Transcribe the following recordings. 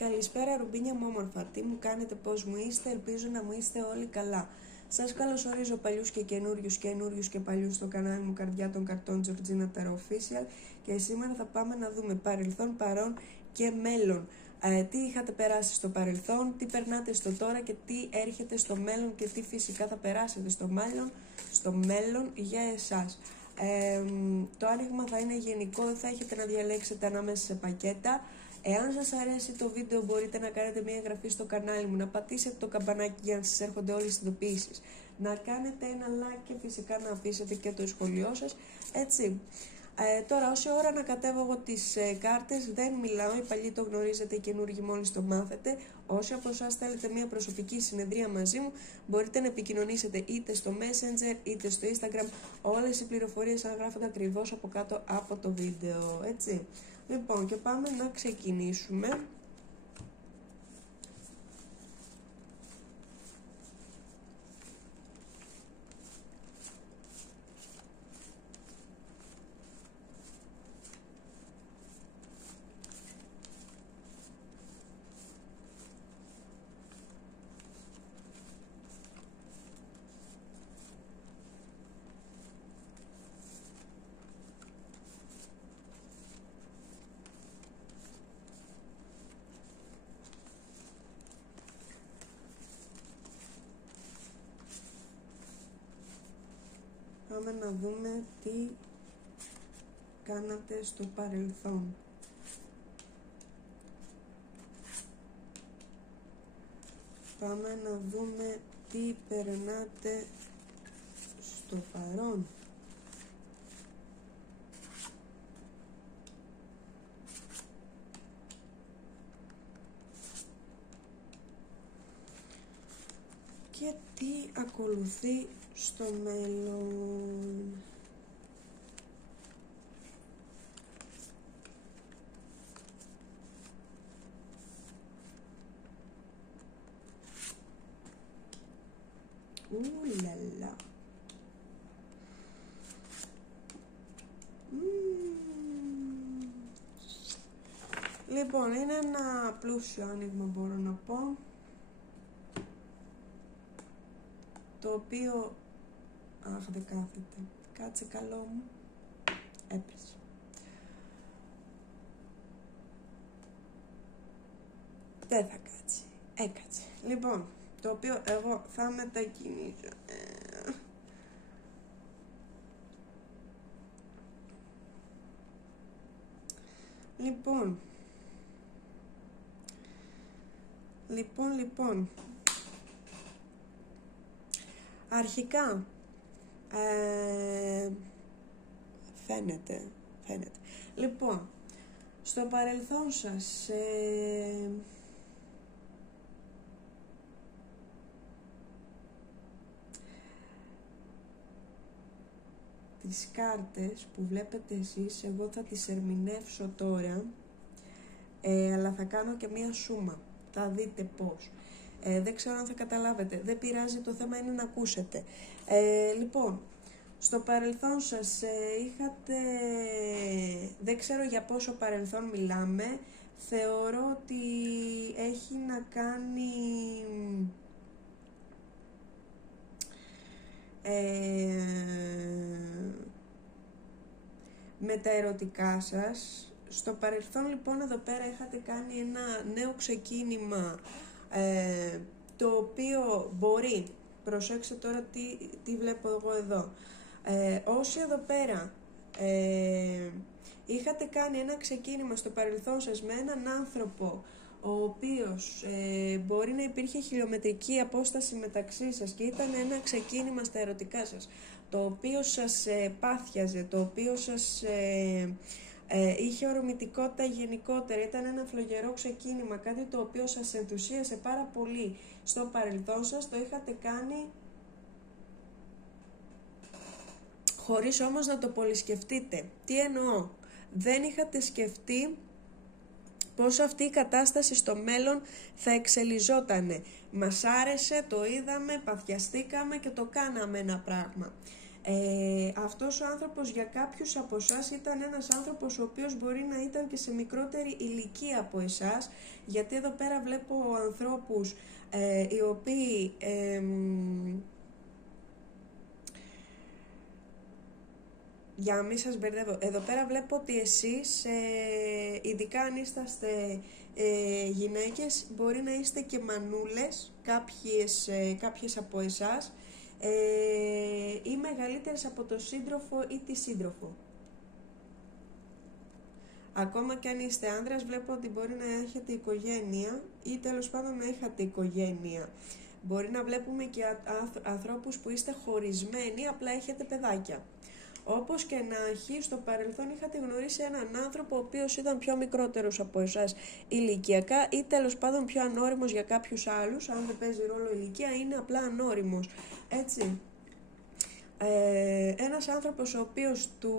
Καλησπέρα ρουμπίνια μου όμορφα, τι μου κάνετε, πώς μου είστε, ελπίζω να μου είστε όλοι καλά. Σας καλωσορίζω παλιούς και καινούριους και παλιούς στο κανάλι μου Καρδιά των Καρτών Georgina Tarot Official και σήμερα θα πάμε να δούμε παρελθόν, παρόν και μέλλον. Τι είχατε περάσει στο παρελθόν, τι περνάτε στο τώρα και τι έρχεται στο μέλλον και τι φυσικά θα περάσετε στο μέλλον για εσάς. Το άνοιγμα θα είναι γενικό, δεν θα έχετε να διαλέξετε ανάμεσα σε πακέτα. Εάν σας αρέσει το βίντεο μπορείτε να κάνετε μια εγγραφή στο κανάλι μου, να πατήσετε το καμπανάκι για να σας έρχονται όλες τις ειδοποιήσεις, να κάνετε ένα like και φυσικά να αφήσετε και το σχολείο σας, έτσι. Τώρα όση ώρα να κατέβω εγώ τις κάρτες δεν μιλάω, οι παλιοί το γνωρίζετε, οι καινούργοι μόλις το μάθετε. Όσοι από εσάς θέλετε μια προσωπική συνεδρία μαζί μου μπορείτε να επικοινωνήσετε είτε στο Messenger είτε στο Instagram, όλες οι πληροφορίες αναγράφονται ακριβώς από κάτω από το βίντεο, έτσι. Λοιπόν, και πάμε να ξεκινήσουμε. Πάμε να δούμε τι κάνατε στο παρελθόν. Πάμε να δούμε τι περνάτε στο παρόν. Και τι ακολουθεί στο μέλλον. Ουλαλα. Λοιπόν, είναι ένα πλούσιο άνοιγμα μπορώ να πω, το οποίο, αχ δεν κάθεται, κάτσε καλό μου, έπεσε. Δεν θα κάτσει, έκατσε. Λοιπόν, το οποίο εγώ θα μετακινήσω. Λοιπόν, αρχικά, φαίνεται. Λοιπόν, στο παρελθόν σας, τις κάρτες που βλέπετε εσείς, εγώ θα τις ερμηνεύσω τώρα, αλλά θα κάνω και μία σούμα, θα δείτε πώς. Δεν ξέρω αν θα καταλάβετε, δεν πειράζει, το θέμα είναι να ακούσετε. Λοιπόν, στο παρελθόν σας είχατε, δεν ξέρω για πόσο παρελθόν μιλάμε, θεωρώ ότι έχει να κάνει με τα ερωτικά σας. Στο παρελθόν λοιπόν εδώ πέρα είχατε κάνει ένα νέο ξεκίνημα, το οποίο μπορεί, προσέξτε τώρα τι βλέπω εγώ εδώ, όσοι εδώ πέρα είχατε κάνει ένα ξεκίνημα στο παρελθόν σας με έναν άνθρωπο ο οποίος μπορεί να υπήρχε χιλιομετρική απόσταση μεταξύ σας και ήταν ένα ξεκίνημα στα ερωτικά σας, το οποίο σας πάθιαζε, το οποίο σας είχε ορμητικότητα γενικότερα, ήταν ένα φλογερό ξεκίνημα, κάτι το οποίο σας ενθουσίασε πάρα πολύ στο παρελθόν σας, το είχατε κάνει χωρίς όμως να το πολυσκεφτείτε. Τι εννοώ? Δεν είχατε σκεφτεί πως αυτή η κατάσταση στο μέλλον θα εξελιζότανε. Μας άρεσε, το είδαμε, παθιαστήκαμε και το κάναμε ένα πράγμα. Αυτός ο άνθρωπος για κάποιους από εσάς ήταν ένας άνθρωπος ο οποίος μπορεί να ήταν και σε μικρότερη ηλικία από εσάς, γιατί εδώ πέρα βλέπω ανθρώπους οι οποίοι για να μην σας μπερδεύω, εδώ πέρα βλέπω ότι εσείς, ειδικά αν είσαστε γυναίκες, μπορεί να είστε και μανούλες, κάποιες από εσάς, ή μεγαλύτερες από το σύντροφο ή τη σύντροφο. Ακόμα και αν είστε άνδρας, βλέπω ότι μπορεί να έχετε οικογένεια ή τέλος πάντων να είχατε οικογένεια. Μπορεί να βλέπουμε και ανθρώπους που είστε χωρισμένοι, απλά έχετε παιδάκια. Όπως και να έχει, στο παρελθόν είχατε γνωρίσει έναν άνθρωπο ο οποίος ήταν πιο μικρότερος από εσάς ηλικιακά ή τέλος πάντων πιο ανώριμος για κάποιους άλλους. Αν δεν παίζει ρόλο ηλικία, είναι απλά ανώριμος. Έτσι. Ένας άνθρωπος ο οποίος του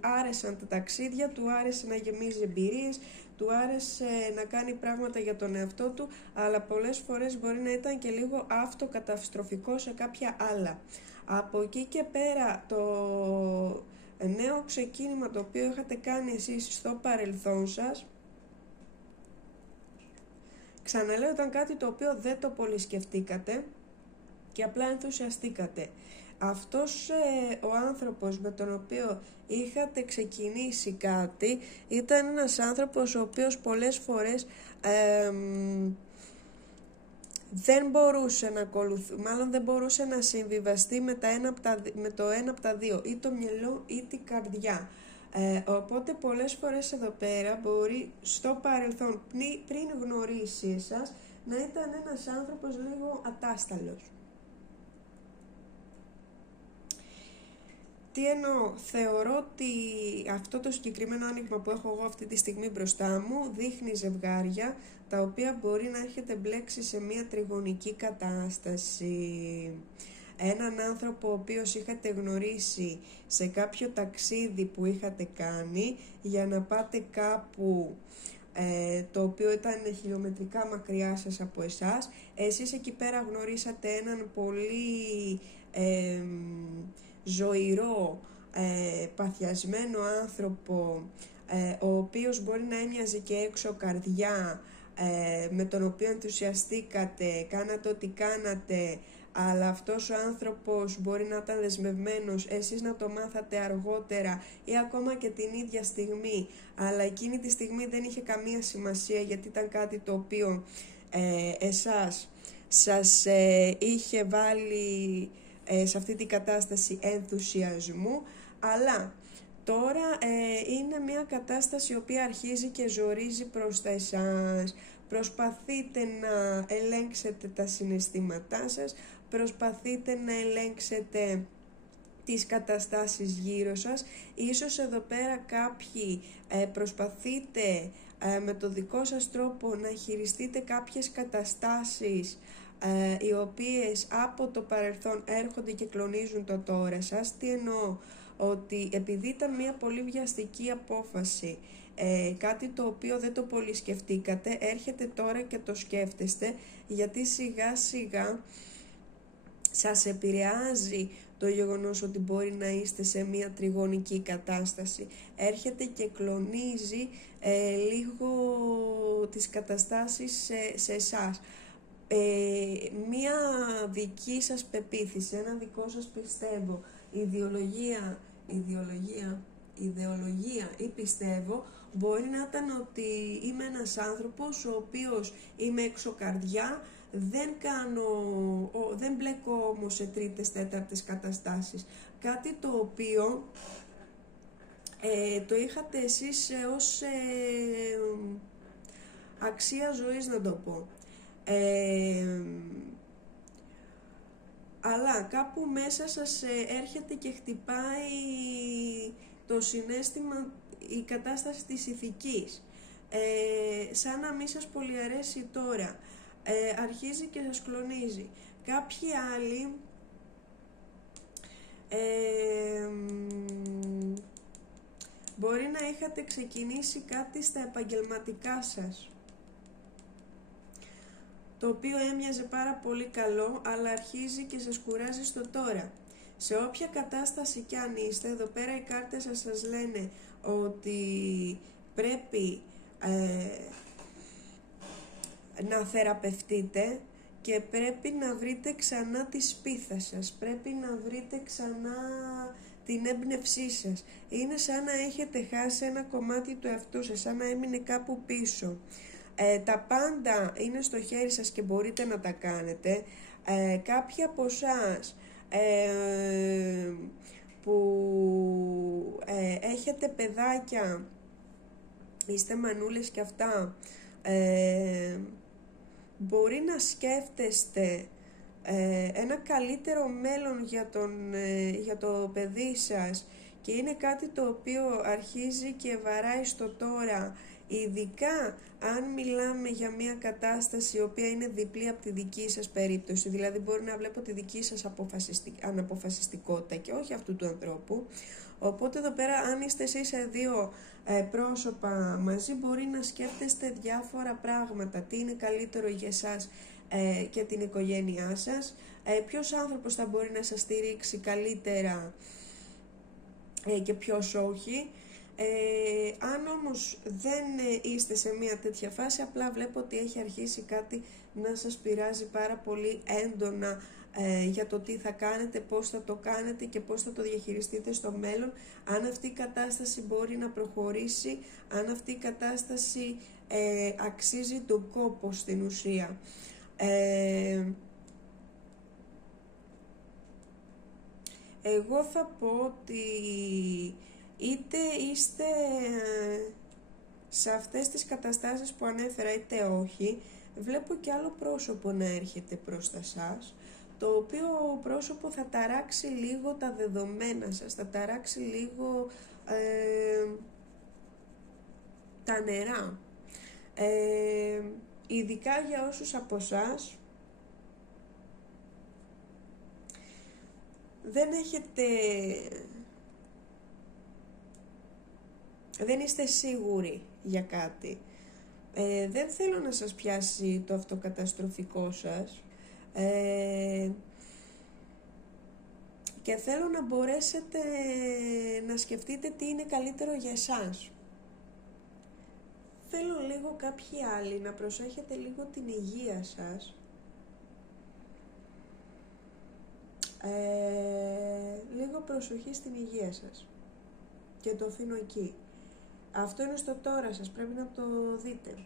άρεσαν τα ταξίδια, του άρεσε να γεμίζει εμπειρίες, του άρεσε να κάνει πράγματα για τον εαυτό του, αλλά πολλές φορές μπορεί να ήταν και λίγο αυτοκαταστροφικό σε κάποια άλλα. Από εκεί και πέρα, το νέο ξεκίνημα το οποίο είχατε κάνει εσείς στο παρελθόν σας, ξαναλέω, ήταν κάτι το οποίο δεν το πολύ σκεφτήκατε και απλά ενθουσιαστήκατε. Αυτός ο άνθρωπος με τον οποίο είχατε ξεκινήσει κάτι ήταν ένας άνθρωπος ο οποίος πολλές φορές δεν μπορούσε να δεν μπορούσε να συμβιβαστεί με το ένα από τα δύο, ή το μυαλό ή την καρδιά. Οπότε πολλές φορές εδώ πέρα μπορεί στο παρελθόν, πριν γνωρίσει εσάς, να ήταν ένας άνθρωπος λίγο ατάσταλος. Τι εννοώ? Θεωρώ ότι αυτό το συγκεκριμένο άνοιγμα που έχω εγώ αυτή τη στιγμή μπροστά μου δείχνει ζευγάρια τα οποία μπορεί να έχετε μπλέξει σε μια τριγωνική κατάσταση. Έναν άνθρωπο ο οποίος είχατε γνωρίσει σε κάποιο ταξίδι που είχατε κάνει για να πάτε κάπου το οποίο ήταν χιλιομετρικά μακριά σας από εσάς. Εσείς εκεί πέρα γνωρίσατε έναν πολύ ζωηρό, παθιασμένο άνθρωπο, ο οποίος μπορεί να έμοιαζε και έξω καρδιά, με τον οποίο ενθουσιαστήκατε, κάνατε ό,τι κάνατε, αλλά αυτός ο άνθρωπος μπορεί να ήταν δεσμευμένος, εσείς να το μάθατε αργότερα ή ακόμα και την ίδια στιγμή, αλλά εκείνη τη στιγμή δεν είχε καμία σημασία γιατί ήταν κάτι το οποίο εσάς σας είχε βάλει σε αυτή την κατάσταση ενθουσιασμού, αλλά τώρα είναι μια κατάσταση η οποία αρχίζει και ζορίζει προς τα εσάς. Προσπαθείτε να ελέγξετε τα συναισθήματά σας, προσπαθείτε να ελέγξετε τις καταστάσεις γύρω σας. Ίσως εδώ πέρα κάποιοι προσπαθείτε με το δικό σας τρόπο να χειριστείτε κάποιες καταστάσεις οι οποίες από το παρελθόν έρχονται και κλονίζουν το τώρα σας. Τι εννοώ? Ότι επειδή ήταν μια πολύ βιαστική απόφαση, κάτι το οποίο δεν το πολύ σκεφτήκατε, έρχεται τώρα και το σκέφτεστε, γιατί σιγά σιγά σας επηρεάζει το γεγονός ότι μπορεί να είστε σε μια τριγωνική κατάσταση. Έρχεται και κλονίζει λίγο τις καταστάσεις σε εσάς. Μία δική σας πεποίθηση, ένα δικό σας πιστεύω, ιδεολογία ή πιστεύω, μπορεί να ήταν ότι είμαι ένας άνθρωπος ο οποίος είμαι έξω καρδιά, δεν μπλέκω όμως σε τρίτες, τέταρτες καταστάσεις. Κάτι το οποίο το είχατε εσείς ως αξία ζωής, να το πω. Αλλά κάπου μέσα σας έρχεται και χτυπάει το συναίσθημα, η κατάσταση της ηθικής. Σαν να μην σας πολύ αρέσει τώρα. Αρχίζει και σας κλονίζει. Κάποιοι άλλοι μπορεί να είχατε ξεκινήσει κάτι στα επαγγελματικά σας, το οποίο έμοιαζε πάρα πολύ καλό, αλλά αρχίζει και σας κουράζει στο τώρα. Σε όποια κατάσταση κι αν είστε, εδώ πέρα οι κάρτες σας λένε ότι πρέπει να θεραπευτείτε και πρέπει να βρείτε ξανά τη σπίθα σας, πρέπει να βρείτε ξανά την έμπνευσή σας. Είναι σαν να έχετε χάσει ένα κομμάτι του εαυτού σας, σαν να έμεινε κάπου πίσω. Τα πάντα είναι στο χέρι σας και μπορείτε να τα κάνετε. Κάποιοι από εσάς που έχετε παιδάκια, είστε μανούλες και αυτά, μπορεί να σκέφτεστε ένα καλύτερο μέλλον για το παιδί σας και είναι κάτι το οποίο αρχίζει και βαράει στο τώρα, ειδικά αν μιλάμε για μια κατάσταση η οποία είναι διπλή από τη δική σας περίπτωση, δηλαδή μπορεί να βλέπω τη δική σας αναποφασιστικότητα και όχι αυτού του ανθρώπου. Οπότε εδώ πέρα, αν είστε εσείς σε δύο πρόσωπα μαζί, μπορεί να σκέφτεστε διάφορα πράγματα, τι είναι καλύτερο για εσάς και την οικογένειά σας, ποιος άνθρωπος θα μπορεί να σας στηρίξει καλύτερα και ποιος όχι. Αν όμως δεν είστε σε μια τέτοια φάση, απλά βλέπω ότι έχει αρχίσει κάτι να σας πειράζει πάρα πολύ έντονα για το τι θα κάνετε, πώς θα το κάνετε και πώς θα το διαχειριστείτε στο μέλλον, αν αυτή η κατάσταση μπορεί να προχωρήσει, αν αυτή η κατάσταση αξίζει τον κόπο στην ουσία. Εγώ θα πω ότι είτε είστε σε αυτές τις καταστάσεις που ανέφερα είτε όχι, βλέπω και άλλο πρόσωπο να έρχεται προς τα σας, το οποίο πρόσωπο θα ταράξει λίγο τα δεδομένα σας, θα ταράξει λίγο τα νερά. Ειδικά για όσους από εσάς δεν είστε σίγουροι για κάτι. Δεν θέλω να σας πιάσει το αυτοκαταστροφικό σας και θέλω να μπορέσετε να σκεφτείτε τι είναι καλύτερο για εσάς. Θέλω λίγο κάποιοι άλλοι να προσέχετε λίγο την υγεία σας. Λίγο προσοχή στην υγεία σας και το αφήνω εκεί. Αυτό είναι στο τώρα σας, πρέπει να το δείτε.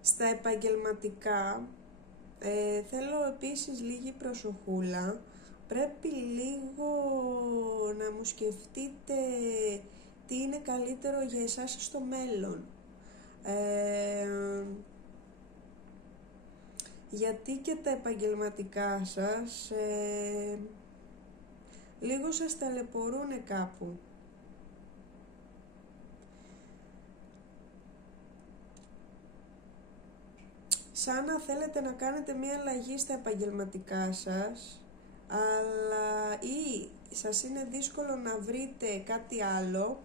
Στα επαγγελματικά θέλω επίσης λίγη προσοχούλα. Πρέπει λίγο να μου σκεφτείτε τι είναι καλύτερο για εσάς στο μέλλον. Γιατί και τα επαγγελματικά σας λίγο σας ταλαιπωρούνε κάπου. Σαν να θέλετε να κάνετε μία αλλαγή στα επαγγελματικά σας, αλλά ή σας είναι δύσκολο να βρείτε κάτι άλλο,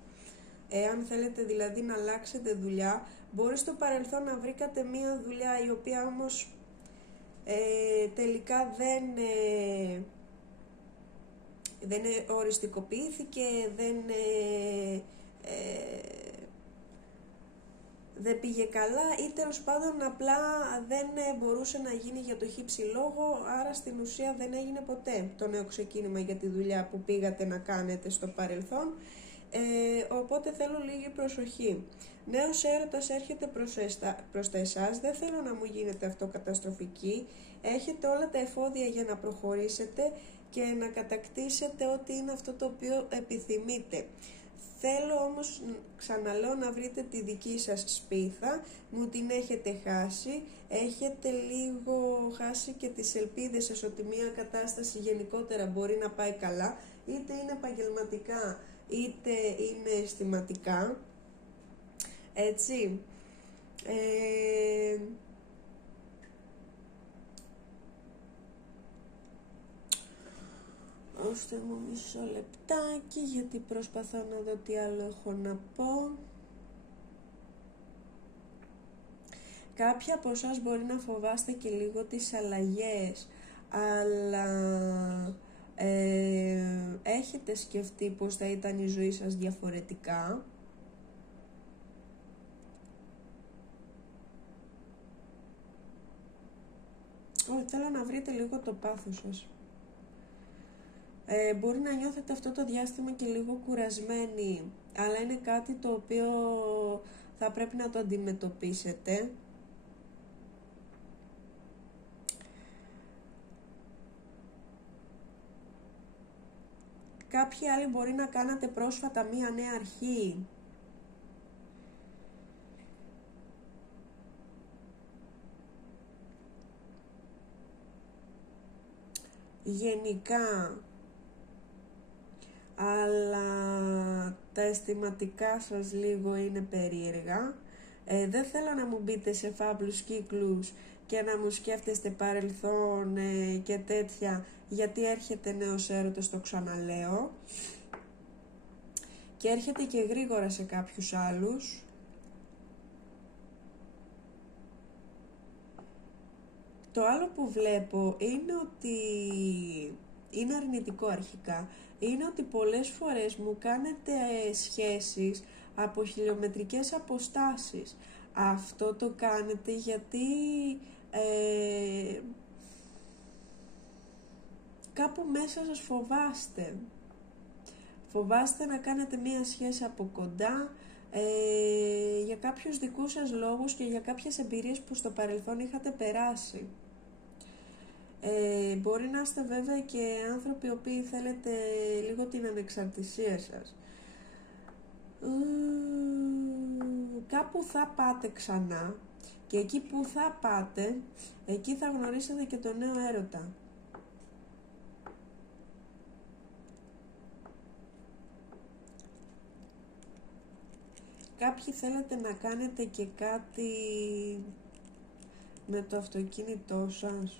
αν θέλετε δηλαδή να αλλάξετε δουλειά. Μπορεί στο παρελθόν να βρήκατε μία δουλειά η οποία όμως τελικά δεν οριστικοποιήθηκε, δεν πήγε καλά ή τέλος πάντων απλά δεν μπορούσε να γίνει για το χύψη λόγο, άρα στην ουσία δεν έγινε ποτέ το νέο ξεκίνημα για τη δουλειά που πήγατε να κάνετε στο παρελθόν. Οπότε θέλω λίγη προσοχή. Νέος έρωτας έρχεται προς τα εσάς, δεν θέλω να μου γίνετε αυτό καταστροφική. Έχετε όλα τα εφόδια για να προχωρήσετε και να κατακτήσετε ό,τι είναι αυτό το οποίο επιθυμείτε. Θέλω όμως, ξαναλέω, να βρείτε τη δική σας σπίθα, μου την έχετε χάσει, έχετε λίγο χάσει και τις ελπίδες σας ότι μια κατάσταση γενικότερα μπορεί να πάει καλά, είτε είναι επαγγελματικά είτε είναι αισθηματικά, έτσι. Δώστε μου μισό λεπτάκι γιατί προσπαθώ να δω τι άλλο έχω να πω. Κάποιοι από εσάς μπορεί να φοβάστε και λίγο τις αλλαγές, αλλά έχετε σκεφτεί πως θα ήταν η ζωή σας διαφορετικά. Θέλω να βρείτε λίγο το πάθος σας. Μπορεί να νιώθετε αυτό το διάστημα και λίγο κουρασμένοι, αλλά είναι κάτι το οποίο θα πρέπει να το αντιμετωπίσετε. Κάποιοι άλλοι μπορεί να κάνατε πρόσφατα μία νέα αρχή. Γενικά, αλλά τα αισθηματικά σας λίγο είναι περίεργα. Δεν θέλω να μου μπείτε σε φαύλους κύκλους και να μου σκέφτεστε παρελθόν και τέτοια, γιατί έρχεται νέος έρωτας, το ξαναλέω, και έρχεται και γρήγορα σε κάποιους άλλους. Το άλλο που βλέπω είναι ότι είναι αρνητικό αρχικά. Είναι ότι πολλές φορές μου κάνετε σχέσεις από χιλιομετρικές αποστάσεις. Αυτό το κάνετε γιατί κάπου μέσα σας φοβάστε. Φοβάστε να κάνετε μία σχέση από κοντά για κάποιους δικούς σας λόγους και για κάποιες εμπειρίες που στο παρελθόν είχατε περάσει. Μπορεί να είστε βέβαια και άνθρωποι οι οποίοι θέλετε λίγο την ανεξαρτησία σας. Κάπου θα πάτε ξανά και εκεί που θα πάτε, εκεί θα γνωρίσετε και το νέο έρωτα. Κάποιοι θέλετε να κάνετε και κάτι με το αυτοκίνητό σας.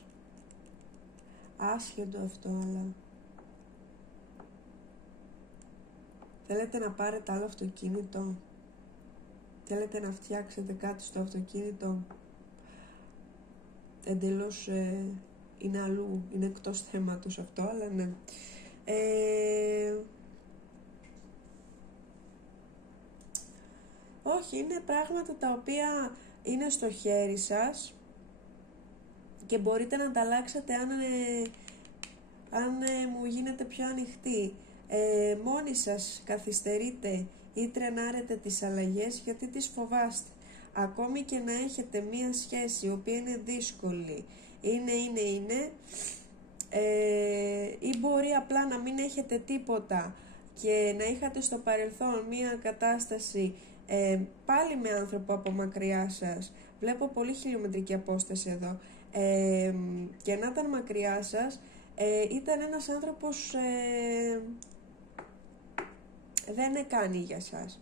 Άσχετο αυτό, αλλά θέλετε να πάρετε άλλο αυτοκίνητο. Θέλετε να φτιάξετε κάτι στο αυτοκίνητο. Εντελώς είναι αλλού, είναι εκτός θέματος αυτό, αλλά ναι. Όχι, είναι πράγματα τα οποία είναι στο χέρι σας και μπορείτε να τα αλλάξετε αν μου γίνετε πιο ανοιχτοί. Μόνοι σας καθυστερείτε ή τρενάρετε τις αλλαγές γιατί τις φοβάστε. Ακόμη και να έχετε μία σχέση η οποία είναι δύσκολη, ή μπορεί απλά να μην έχετε τίποτα και να είχατε στο παρελθόν μία κατάσταση πάλι με άνθρωπο από μακριά σας. Βλέπω πολύ χιλιομετρική απόσταση εδώ. Και να ήταν μακριά σας, ήταν ένας άνθρωπος δεν έκανε για σας.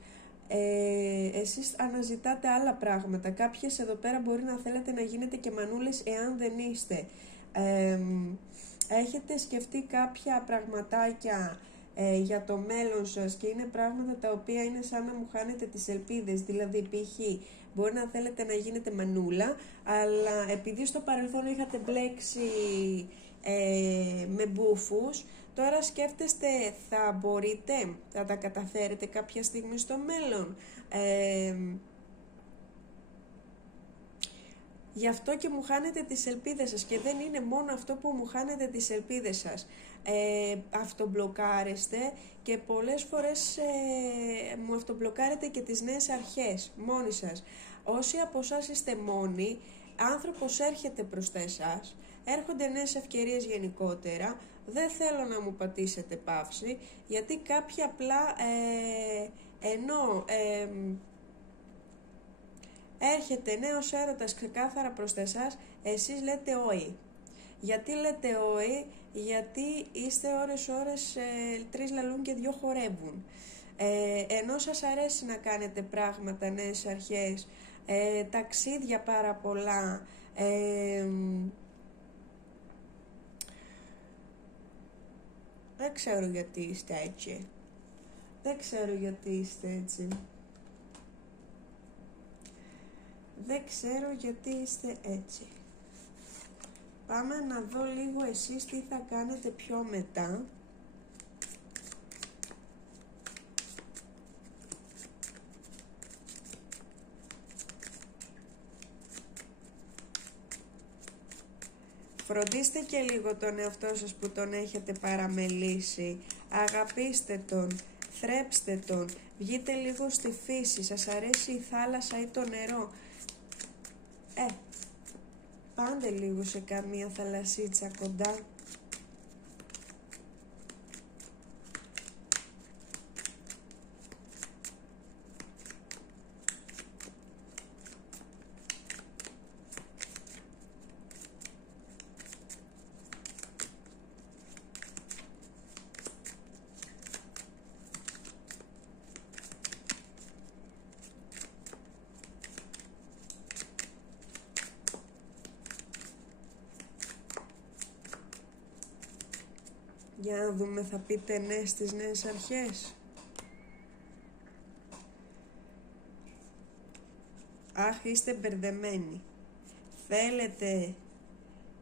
Εσείς αναζητάτε άλλα πράγματα. Κάποιες εδώ πέρα μπορεί να θέλετε να γίνετε και μανούλες εάν δεν είστε. Έχετε σκεφτεί κάποια πραγματάκια για το μέλλον σας και είναι πράγματα τα οποία είναι σαν να μου χάνετε τις ελπίδες. Δηλαδή π.χ. μπορεί να θέλετε να γίνετε μανούλα, αλλά επειδή στο παρελθόν είχατε μπλέξει με μπούφους, τώρα σκέφτεστε θα μπορείτε, θα τα καταφέρετε κάποια στιγμή στο μέλλον. Γι' αυτό και μου χάνετε τις ελπίδες σας και δεν είναι μόνο αυτό που μου χάνετε τις ελπίδες σας. Αυτομπλοκάρεστε και πολλές φορές μου αυτομπλοκάρετε και τις νέες αρχές μόνοι σας. Όσοι από εσάς είστε μόνοι, άνθρωπος έρχεται μπροστά εσάς, έρχονται νέες ευκαιρίες γενικότερα, δεν θέλω να μου πατήσετε παύση, γιατί κάποιοι απλά ενώ έρχεται νέος έρωτας ξεκάθαρα προς εσάς, εσείς λέτε όχι. Γιατί λέτε όχι? Γιατί είστε ώρες τρεις λαλούν και δυο χορεύουν. Ενώ σας αρέσει να κάνετε πράγματα, νέες αρχές, ταξίδια πάρα πολλά, δεν ξέρω γιατί είστε έτσι. Δεν ξέρω γιατί είστε έτσι. Δεν ξέρω γιατί είστε έτσι. Πάμε να δω λίγο εσείς τι θα κάνετε πιο μετά. Φροντίστε και λίγο τον εαυτό σας που τον έχετε παραμελήσει. Αγαπήστε τον, θρέψτε τον, βγείτε λίγο στη φύση. Σας αρέσει η θάλασσα ή το νερό? Πάντε λίγο σε καμία θαλασσίτσα κοντά. Για να δούμε, θα πείτε ναι στις νέες αρχές? Αχ, είστε μπερδεμένοι.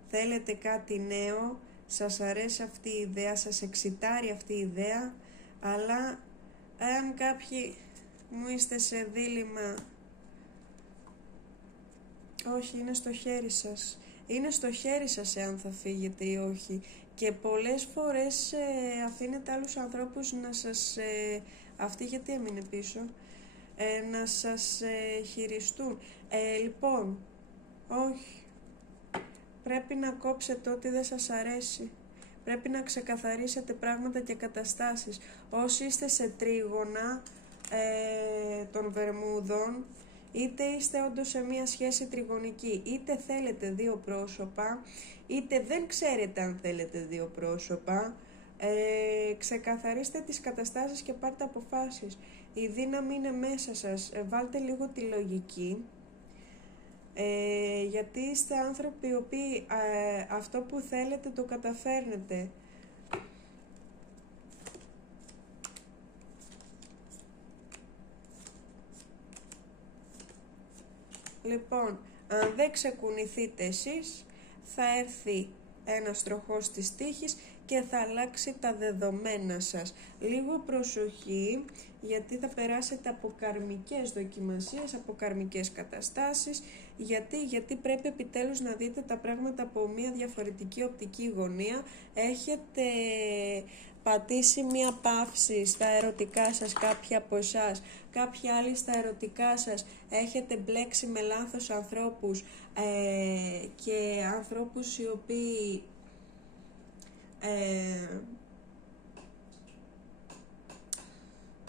Θέλετε κάτι νέο, σας αρέσει αυτή η ιδέα, σας εξητάρει αυτή η ιδέα, αλλά αν κάποιοι μου είστε σε δίλημμα, όχι, είναι στο χέρι σας. Είναι στο χέρι σας εάν θα φύγετε ή όχι. Και πολλές φορές αφήνετε άλλους ανθρώπους να σας... Αυτή γιατί έμεινε πίσω? Να σας χειριστούν. Λοιπόν, όχι. Πρέπει να κόψετε ό,τι δεν σας αρέσει. Πρέπει να ξεκαθαρίσετε πράγματα και καταστάσεις. Όσοι είστε σε τρίγωνα των Βερμούδων, είτε είστε όντως σε μία σχέση τριγωνική, είτε θέλετε δύο πρόσωπα, είτε δεν ξέρετε αν θέλετε δύο πρόσωπα, ξεκαθαρίστε τις καταστάσεις και πάρτε αποφάσεις. Η δύναμη είναι μέσα σας, βάλτε λίγο τη λογική, γιατί είστε άνθρωποι οι οποίοι αυτό που θέλετε το καταφέρνετε. Λοιπόν, αν δεν ξεκουνηθείτε εσείς, θα έρθει ένας τροχός της τύχης και θα αλλάξει τα δεδομένα σας. Λίγο προσοχή, γιατί θα περάσετε από καρμικές δοκιμασίες, από καρμικές καταστάσεις. Γιατί πρέπει επιτέλους να δείτε τα πράγματα από μια διαφορετική οπτική γωνία. Έχετε πατήσει μια παύση στα ερωτικά σας, κάποιοι από εσάς, κάποιοι άλλοι στα ερωτικά σας. Έχετε μπλέξει με λάθος ανθρώπους και ανθρώπους οι οποίοι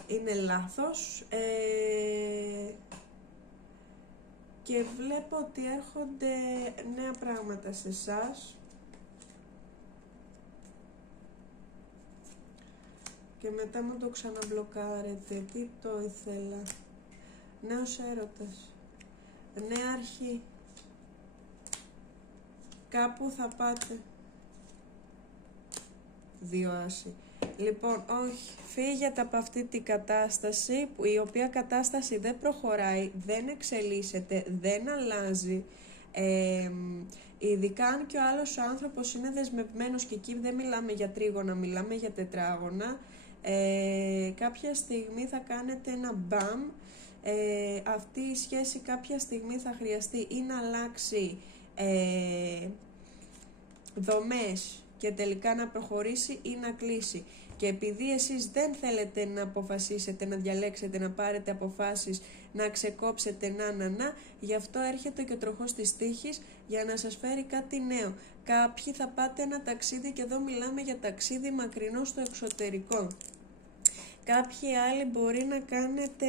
είναι λάθος, και βλέπω ότι έρχονται νέα πράγματα σε εσάς και μετά μου το ξαναμπλοκάρετε. Τι το ήθελα? Νέος έρωτας, νέα αρχή, κάπου θα πάτε. Δύο άση. Λοιπόν, όχι, φύγετε από αυτή την κατάσταση, η οποία κατάσταση δεν προχωράει, δεν εξελίσσεται, δεν αλλάζει. Ειδικά αν και ο άλλος άνθρωπος είναι δεσμευμένος, και εκεί δεν μιλάμε για τρίγωνα, μιλάμε για τετράγωνα, κάποια στιγμή θα κάνετε ένα μπαμ. Αυτή η σχέση κάποια στιγμή θα χρειαστεί ή να αλλάξει δομές και τελικά να προχωρήσει ή να κλείσει. Και επειδή εσείς δεν θέλετε να αποφασίσετε, να διαλέξετε, να πάρετε αποφάσεις, να ξεκόψετε γι' αυτό έρχεται και ο τροχός της τύχης για να σας φέρει κάτι νέο. Κάποιοι θα πάτε ένα ταξίδι, και εδώ μιλάμε για ταξίδι μακρινό στο εξωτερικό. Κάποιοι άλλοι μπορεί να κάνετε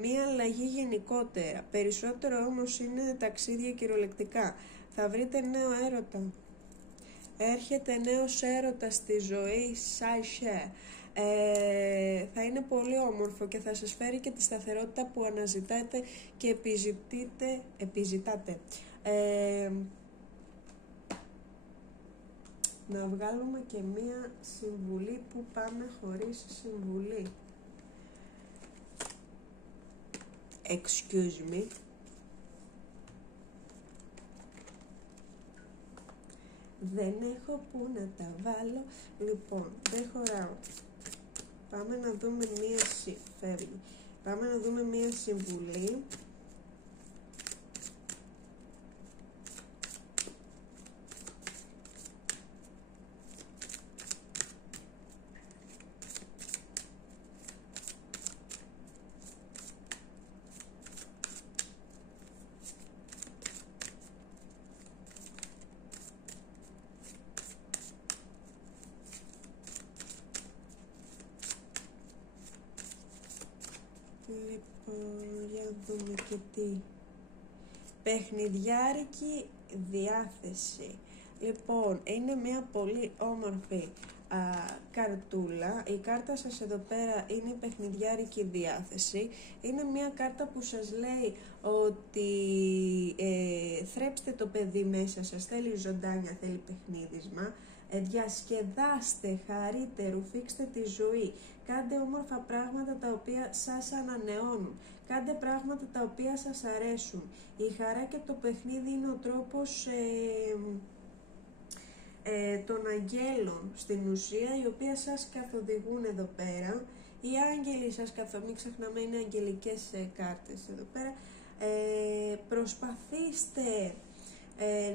μία αλλαγή γενικότερα. Περισσότερο όμως είναι ταξίδια κυριολεκτικά. Θα βρείτε νέο έρωτα. Έρχεται νέος έρωτας στη ζωή, σάισε. Θα είναι πολύ όμορφο και θα σας φέρει και τη σταθερότητα που αναζητάτε και επιζητάτε. Να βγάλουμε και μία συμβουλή, που πάμε χωρίς συμβουλή. excuse me. Δεν έχω που να τα βάλω. Λοιπόν, δεν χωράω. Πάμε να δούμε Πάμε να δούμε μία συμβουλή. Λοιπόν, για να δούμε και τι. Παιχνιδιάρικη διάθεση. Λοιπόν, είναι μια πολύ όμορφη καρτούλα. Η κάρτα σας εδώ πέρα είναι η παιχνιδιάρικη διάθεση. Είναι μια κάρτα που σας λέει ότι θρέψτε το παιδί μέσα σας, θέλει ζωντάνια, θέλει παιχνίδισμα. Διασκεδάστε, χαρείτε, ρουφήξτε τη ζωή. Κάντε όμορφα πράγματα τα οποία σας ανανεώνουν. Κάντε πράγματα τα οποία σας αρέσουν. Η χαρά και το παιχνίδι είναι ο τρόπος των αγγέλων στην ουσία, οι οποίοι σας καθοδηγούν εδώ πέρα. Οι άγγελοι σας μην ξεχνάμε, είναι αγγελικές κάρτες εδώ πέρα. Προσπαθήστε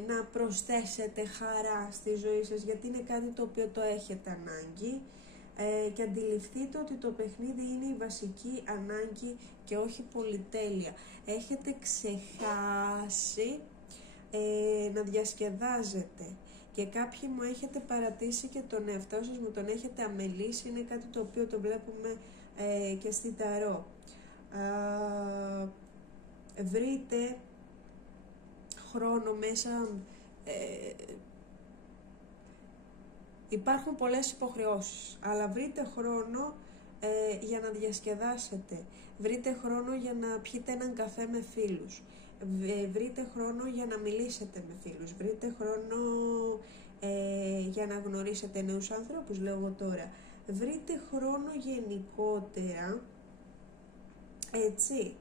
να προσθέσετε χαρά στη ζωή σας, γιατί είναι κάτι το οποίο το έχετε ανάγκη, και αντιληφθείτε ότι το παιχνίδι είναι η βασική ανάγκη και όχι πολυτέλεια. Έχετε ξεχάσει να διασκεδάζετε και κάποιοι μου έχετε παρατήσει και τον εαυτό σας, μου τον έχετε αμελήσει, είναι κάτι το οποίο το βλέπουμε και στη Ταρό. Βρείτε χρόνο μέσα, υπάρχουν πολλές υποχρεώσεις, αλλά βρείτε χρόνο για να διασκεδάσετε, βρείτε χρόνο για να πιείτε έναν καφέ με φίλους, βρείτε χρόνο για να μιλήσετε με φίλους, βρείτε χρόνο για να γνωρίσετε νέους ανθρώπους, λέω εγώ τώρα, βρείτε χρόνο γενικότερα, έτσι.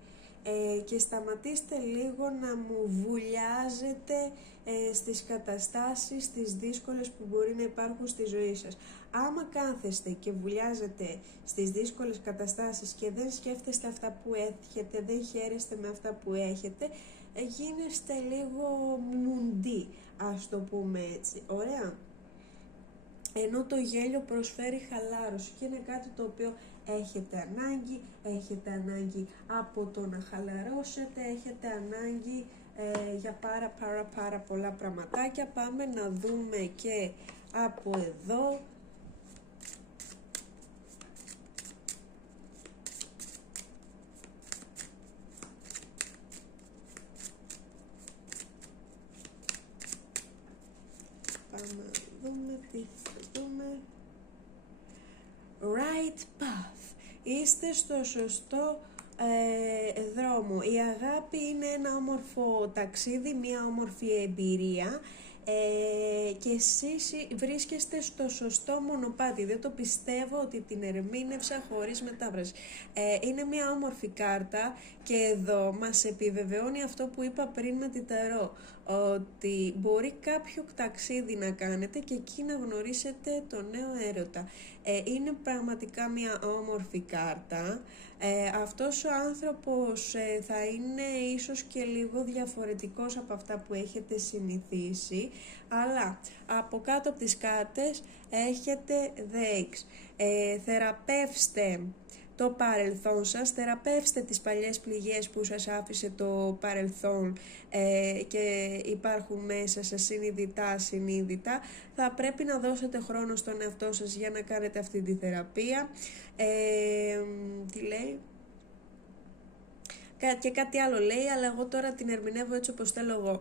Και σταματήστε λίγο να μου βουλιάζετε στις καταστάσεις, τις δύσκολες που μπορεί να υπάρχουν στη ζωή σας. Άμα κάθεστε και βουλιάζετε στις δύσκολες καταστάσεις και δεν σκέφτεστε αυτά που έχετε, δεν χαίρεστε με αυτά που έχετε, γίνεστε λίγο μουντί, ας το πούμε έτσι. Ωραία. Ενώ το γέλιο προσφέρει χαλάρωση και είναι κάτι το οποίο έχετε ανάγκη από το να χαλαρώσετε, έχετε ανάγκη για πάρα πολλά πραγματάκια. Πάμε να δούμε και από εδώ. Πάμε να δούμε τι θα δούμε. Right path. Είστε στο σωστό δρόμο. Η αγάπη είναι ένα όμορφο ταξίδι, μια όμορφη εμπειρία, και εσείς βρίσκεστε στο σωστό μονοπάτι. Δεν το πιστεύω ότι την ερμήνευσα χωρίς μετάφραση. Είναι μια όμορφη κάρτα και εδώ μας επιβεβαιώνει αυτό που είπα πριν με την Ταρό, ότι μπορεί κάποιο ταξίδι να κάνετε και εκεί να γνωρίσετε το νέο έρωτα. Είναι πραγματικά μια όμορφη κάρτα. Αυτός ο άνθρωπος θα είναι ίσως και λίγο διαφορετικός από αυτά που έχετε συνηθίσει, αλλά από κάτω από τις κάρτες έχετε δέξ. Θεραπεύστε το παρελθόν σας, θεραπεύστε τις παλιές πληγές που σας άφησε το παρελθόν και υπάρχουν μέσα σας συνειδητά. Θα πρέπει να δώσετε χρόνο στον εαυτό σας για να κάνετε αυτή τη θεραπεία. Τι λέει? Και κάτι άλλο λέει, αλλά εγώ τώρα την ερμηνεύω έτσι όπως θέλω εγώ.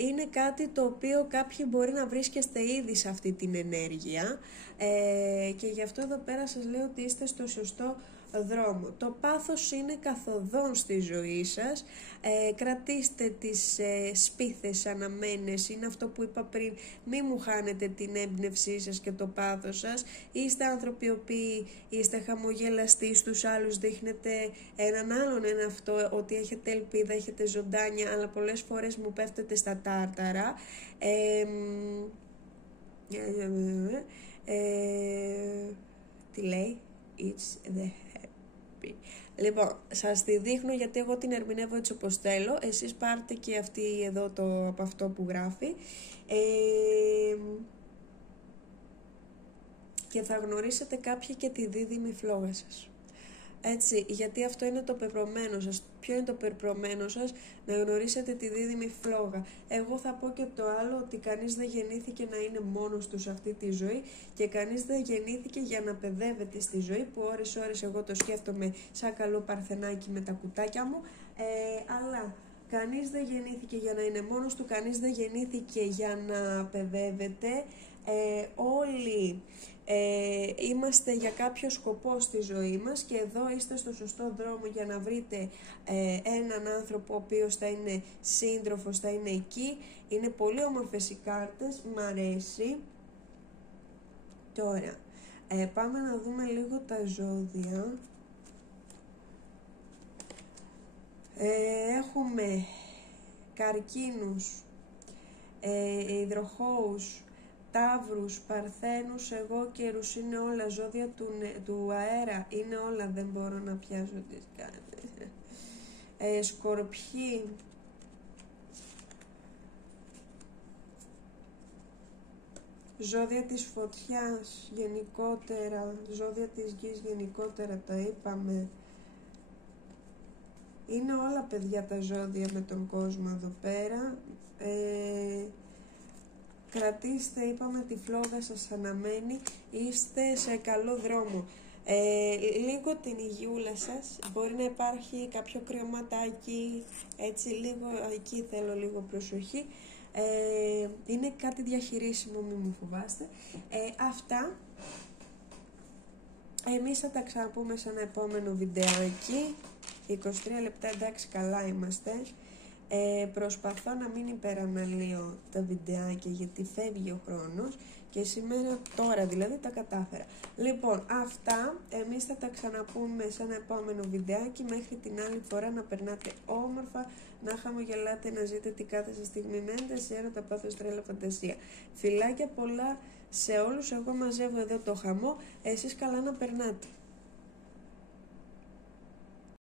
Είναι κάτι το οποίο κάποιοι μπορεί να βρίσκεστε ήδη σε αυτή την ενέργεια. Και γι' αυτό εδώ πέρα σας λέω ότι είστε στο σωστό δρόμο. Το πάθος είναι καθοδόν στη ζωή σας. Κρατήστε τις σπίθες αναμένες, είναι αυτό που είπα πριν, μη μου χάνετε την έμπνευσή σας και το πάθος σας. Είστε άνθρωποι οι οποίοι είστε χαμογελαστοί στους άλλους, δείχνετε έναν άλλον αυτό, ότι έχετε ελπίδα, έχετε ζωντάνια, αλλά πολλές φορές μου πέφτετε στα τάρταρα. Τι λέει? It's the happy. Λοιπόν, σας τη δείχνω γιατί εγώ την ερμηνεύω έτσι όπως θέλω. Εσείς πάρτε και αυτή εδώ από αυτό που γράφει. Και θα γνωρίσετε κάποια και τη δίδυμη φλόγα σας. Έτσι, γιατί αυτό είναι το πεπρωμένο σας. Ποιο είναι το πεπρωμένο σας? Να γνωρίσετε τη δίδυμη φλόγα. Εγώ θα πω και το άλλο, ότι κανείς δεν γεννήθηκε να είναι μόνος του σε αυτή τη ζωή και κανείς δεν γεννήθηκε για να παιδεύεται στη ζωή, που ώρες εγώ το σκέφτομαι σαν καλό παρθενάκι με τα κουτάκια μου, αλλά κανείς δεν γεννήθηκε για να είναι μόνος του, κανείς δεν γεννήθηκε για να παιδεύεται. Όλοι είμαστε για κάποιο σκοπό στη ζωή μας και εδώ είστε στο σωστό δρόμο για να βρείτε έναν άνθρωπο ο οποίος θα είναι σύντροφος, θα είναι εκεί. Είναι πολύ όμορφες οι κάρτες, μ' αρέσει. Τώρα, πάμε να δούμε λίγο τα ζώδια. Έχουμε καρκίνους, υδροχόους, Ταύρους, Παρθένους, εγώ καιρούς, είναι όλα ζώδια του αέρα, είναι όλα, δεν μπορώ να πιάσω τις κάρτες. Σκορπιοί, ζώδια της φωτιάς γενικότερα, ζώδια της γης γενικότερα, τα είπαμε. Είναι όλα παιδιά τα ζώδια με τον κόσμο εδώ πέρα. Κρατήστε, είπαμε, τη φλόγα σας αναμένει, είστε σε καλό δρόμο. Λίγο την υγιούλα σας, μπορεί να υπάρχει κάποιο κρεωματάκι, έτσι λίγο, εκεί θέλω λίγο προσοχή. Είναι κάτι διαχειρίσιμο, μη μου φοβάστε. Αυτά, εμείς θα τα ξαναπούμε σε ένα επόμενο βιντεάκι. 23 λεπτά, εντάξει, καλά είμαστε. Προσπαθώ να μην υπεραναλύω τα βιντεάκια γιατί φεύγει ο χρόνος και σήμερα, τώρα δηλαδή, τα κατάφερα. Λοιπόν, αυτά, εμείς θα τα ξαναπούμε σε ένα επόμενο βιντεάκι. Μέχρι την άλλη φορά να περνάτε όμορφα, να χαμογελάτε, να ζείτε την κάθε σας στιγμή με ένταση, έρωτα, πάθος, τρέλα, φαντασία. Φιλάκια πολλά σε όλους, εγώ μαζεύω εδώ το χαμό, εσείς καλά να περνάτε.